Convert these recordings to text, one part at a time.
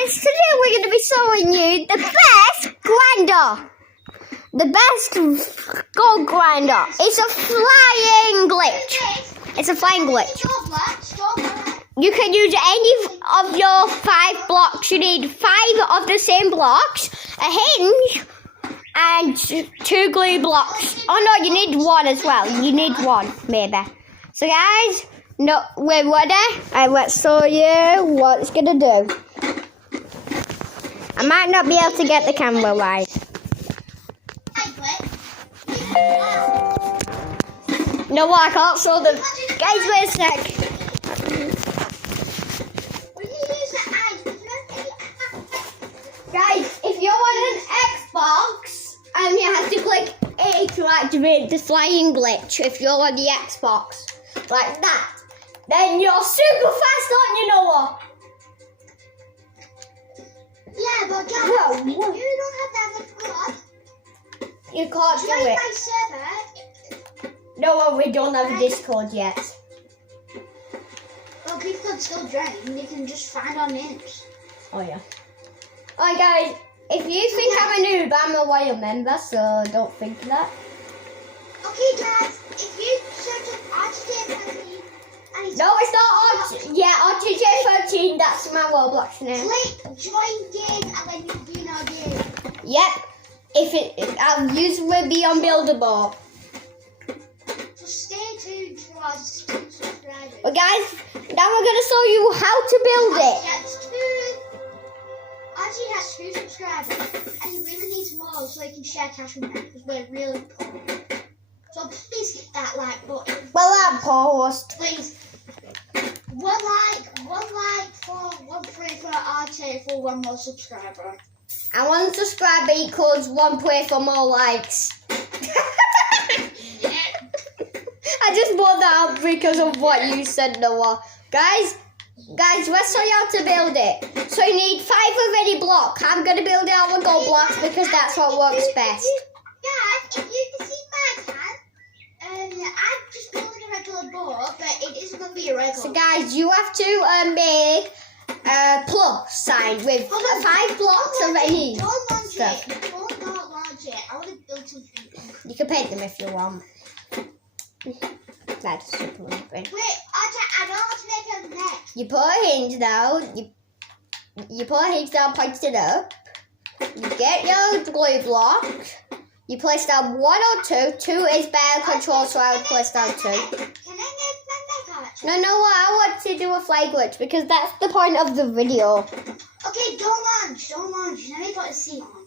guys, today we're going to be showing you the best grinder. The best gold grinder. It's a flying glitch. It's a flying glitch. You can use any of your 5 blocks. You need 5 of the same blocks, a hinge, and 2 glue blocks. Oh no, you need 1 as well. You need 1, maybe. So guys, no, we're ready, and let's show you what it's gonna do. I might not be able to get the camera right. No, I can't show them. Guys, wait a sec. Guys, if you're on an Xbox, you have to click A to activate the flying glitch. If you're on the Xbox, like that, then you're super fast, aren't you, Noah? Yeah, but guys, you don't have that much blood. You can't do it. My server. No, we don't have a Discord yet. Well, people can still join. They can just find our names. Oh yeah. Alright guys, if you think I'm a noob, I'm a loyal member, so don't think that. Okay guys, if you search up RTJ13, no, it's not RTJ13, that's my Roblox name. Click join game and then you'll be in our game. Yep. I'll usually be on Builderboard. So stay tuned for our subscribers. But guys, now we're gonna show you how to build it. Archie has 2 subscribers and he really needs more so he can share cash with me because we're really poor. So please hit that like button. Well, that post. Please. One like for 1 pray for Archie for 1 more subscriber. And 1 subscriber equals 1 pray for more likes. I just brought that up because of what you said, Noah. Guys, let's show you how to build it. So you need 5 of any block. I'm going to build it out with gold blocks because that's what works best. Guys, if you can see my hand, I'm just building a regular board, but it isn't going to be a regular. So guys, you have to make a plus sign with 5 blocks of any stuff. Don't launch it. I want to build something. You can paint them if you want. That's super easy. Wait, I don't want to make a net. You put a hinge down. You put a hinge down, point it up. You get your glue block. You place down 1 or 2. 2 is better control, so I would place down 2. Can I make my neck? No, I want to do a fly glitch because that's the point of the video. Okay, don't launch. Let me put a C on.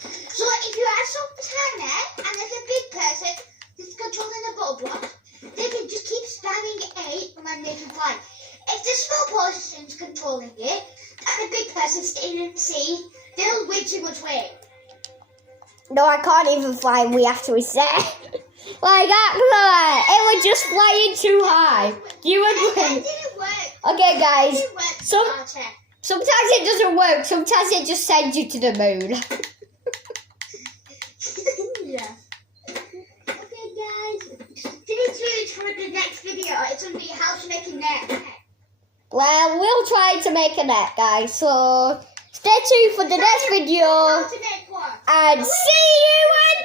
So if you have some time there, and there's a big person that's controlling the bottle block, they can just keep spamming 8 and then they can fly. If the small person's controlling it, and the big person's staying in C, they'll way too much weight. No, I can't even fly. We have to reset. Like that, it was just flying too high. You would win. That didn't work. Okay, guys. It didn't work, Sometimes it doesn't work. Sometimes it just sends you to the moon. Yeah. Okay, guys. Stay tuned for the next video. It's going to be how to make a net. Well, we'll try to make a net, guys. So stay tuned for the next video. How to make one. And see you in